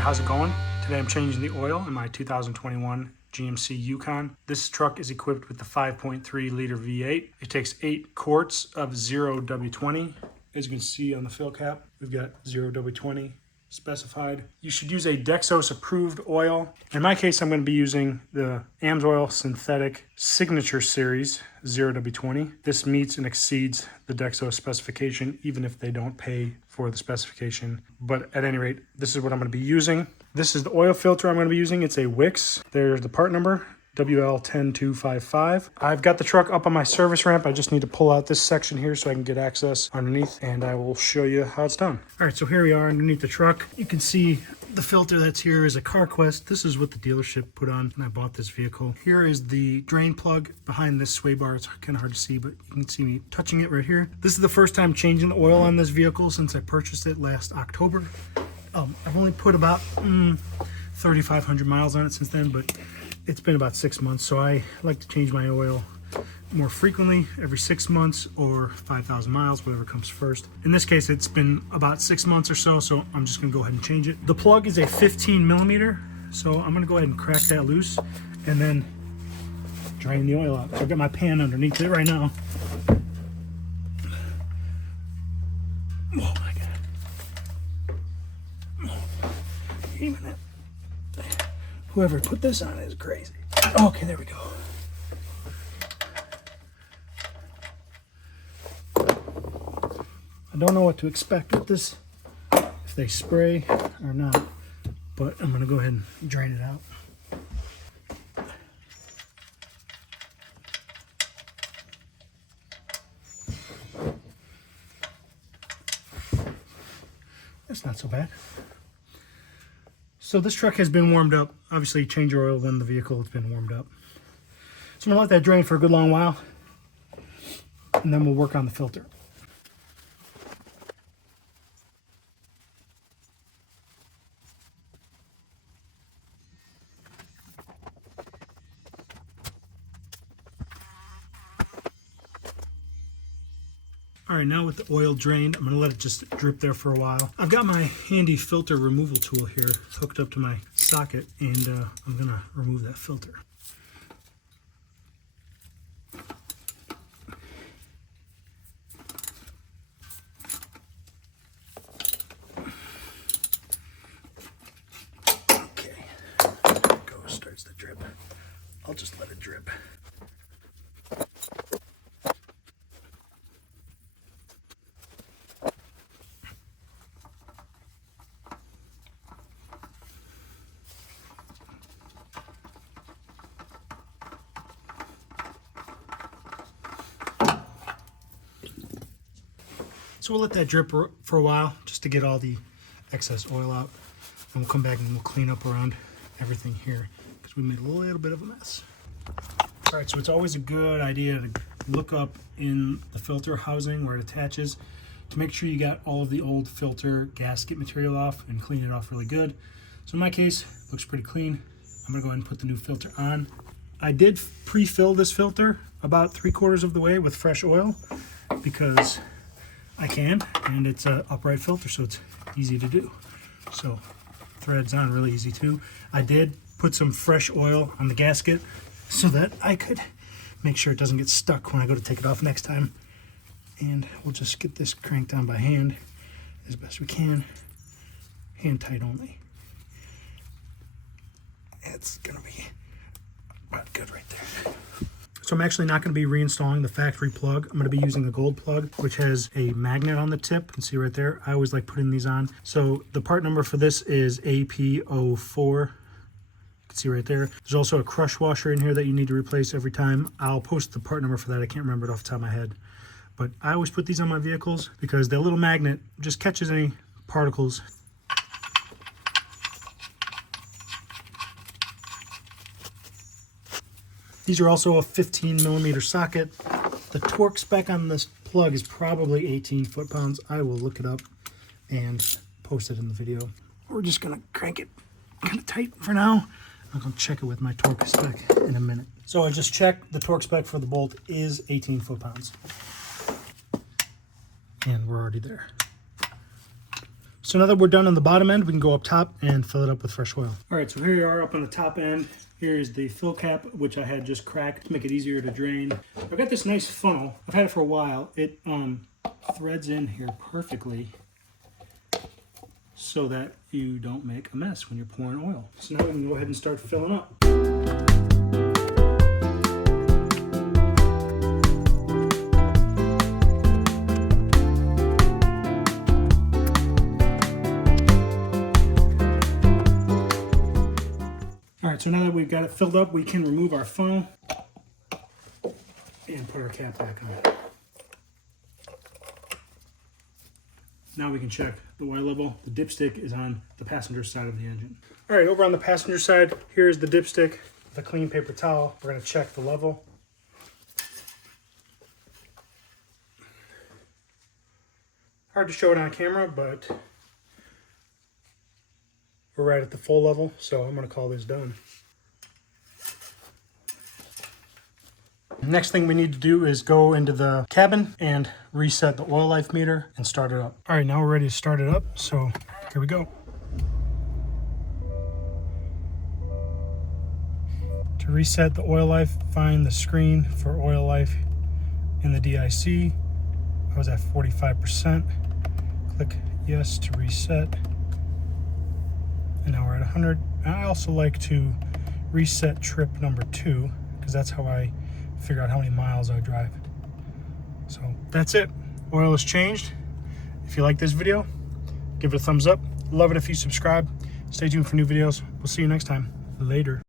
how's it going? Today I'm changing the oil in my 2021 GMC Yukon. This truck is equipped with the 5.3 liter V8. It takes 8 quarts of 0W20. As you can see on the fill cap, we've got 0W20 specified. You should use a Dexos approved oil. In my case, I'm going to be using the AMSOIL Synthetic Signature Series 0W20. This meets and exceeds the Dexos specification, even if they don't pay for the specification. But at any rate, this is what I'm going to be using. This is the oil filter I'm going to be using. It's a Wix. There's the part number, WL10255. I've got the truck up on my service ramp. I just need to pull out this section here so I can get access underneath, and I will show you how it's done. All right, so here we are underneath the truck. You can see the filter that's here is a CarQuest. This is what the dealership put on when I bought this vehicle. Here is the drain plug behind this sway bar. It's kind of hard to see, but you can see me touching it right here. This is the first time changing the oil on this vehicle since I purchased it last October. I've only put about 3,500 miles on it since then, but it's been about 6 months, so I like to change my oil more frequently, every 6 months or 5,000 miles, whatever comes first. In this case, it's been about 6 months or so I'm just gonna go ahead and change it. The plug is a 15 millimeter, so I'm gonna go ahead and crack that loose and then drain the oil out. So I've got my pan underneath it right now. Oh my God. Even it. Whoever put this on is crazy. Okay, there we go. I don't know what to expect with this, if they spray or not, but I'm gonna go ahead and drain it out. That's not so bad. So this truck has been warmed up. Obviously, change your oil when the vehicle has been warmed up. So I'm gonna let that drain for a good long while, and then we'll work on the filter. All right, now with the oil drained, I'm gonna let it just drip there for a while. I've got my handy filter removal tool here hooked up to my socket, and I'm gonna remove that filter. Okay, there it goes, starts to drip. I'll just let it drip. So we'll let that drip for a while just to get all the excess oil out. And we'll come back and we'll clean up around everything here because we made a little bit of a mess. All right, so it's always a good idea to look up in the filter housing where it attaches to make sure you got all of the old filter gasket material off and clean it off really good. So in my case, it looks pretty clean. I'm gonna go ahead and put the new filter on. I did pre-fill this filter about 3/4 of the way with fresh oil because I can, and it's an upright filter, so it's easy to do. So threads on really easy too. I did put some fresh oil on the gasket so that I could make sure it doesn't get stuck when I go to take it off next time. And we'll just get this cranked on by hand as best we can. Hand tight only. It's gonna be about good right there. So I'm actually not going to be reinstalling the factory plug. I'm going to be using the gold plug, which has a magnet on the tip. You can see right there. I always like putting these on. So the part number for this is AP04. You can see right there. There's also a crush washer in here that you need to replace every time. I'll post the part number for that. I can't remember it off the top of my head. But I always put these on my vehicles because that little magnet just catches any particles. These are also a 15 millimeter socket. The torque spec on this plug is probably 18 foot-pounds. I will look it up and post it in the video. We're just gonna crank it kind of tight for now. I'm gonna check it with my torque spec in a minute. So I just checked, the torque spec for the bolt is 18 foot-pounds. And we're already there. So now that we're done on the bottom end, we can go up top and fill it up with fresh oil. All right, so here we are up on the top end. Here is the fill cap, which I had just cracked to make it easier to drain. I've got this nice funnel. I've had it for a while. It threads in here perfectly so that you don't make a mess when you're pouring oil. So now we can go ahead and start filling up. So now that we've got it filled up, we can remove our funnel and put our cap back on. Now we can check the oil level. The dipstick is on the passenger side of the engine. All right, over on the passenger side, here's the dipstick with a clean paper towel. We're gonna check the level. Hard to show it on camera, but we're right at the full level, so I'm gonna call this done. Next thing we need to do is go into the cabin and reset the oil life meter and start it up. All right, now we're ready to start it up, so here we go. To reset the oil life, find the screen for oil life in the DIC. I was at 45%. Click yes to reset. And now we're at 100. I also like to reset trip number 2 because that's how I figure out how many miles I drive. So that's it. Oil is changed. If you like this video, give it a thumbs up. Love it if you subscribe. Stay tuned for new videos. We'll see you next time. Later.